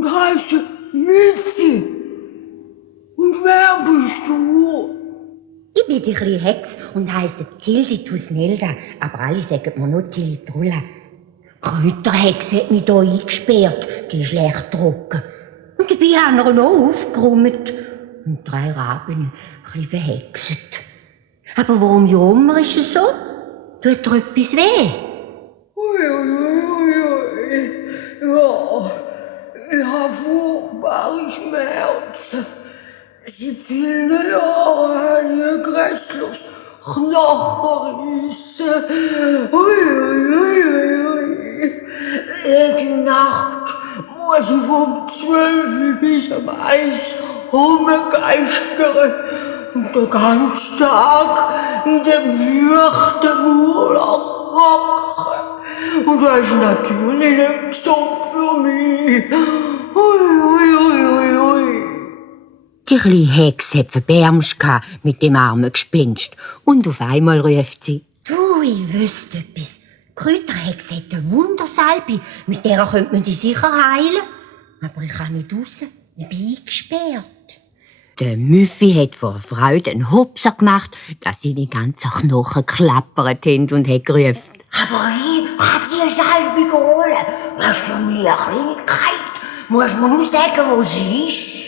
und heiße Müssi. Und wer bist du? Ich bin die kleine Hex und heisse Tildi Tusnelda, aber alle sagen mir nur Tilly Trulla. Die Kräuterhex hat mich hier eingesperrt, die ist schlecht trocken. Und dabei haben wir noch aufgeräumt und 3 Raben ein bisschen verhexet. Aber warum jammer ist es so? Tut dir etwas weh? Ja, ich habe furchtbare Schmerzen. Seit vielen Jahren habe ich ein grässliches Knochenrissen. Jede Nacht muss ich vom 12 bis am 1 rumgeistern und den ganzen Tag in dem feuchten Urlaub hocken. Und das ist natürlich nicht gesund für mich. Die kleine Hex hat Verbärmst mit dem armen Gespenst. Und auf einmal ruft sie: Du, ich wüsste etwas. Die Kräuterhex hat eine Wundersalbe, mit der könnte man die sicher heilen. Aber ich kann nicht raus. Ich bin eingesperrt. Der Müffi hat vor Freude einen Hopser gemacht, dass seine ganzen Knochen klappert haben und hat gerufen: Aber ich hab die Salbe geholt. Das ist für mich eine Kleinigkeit. Muss man nur sagen, wo sie ist.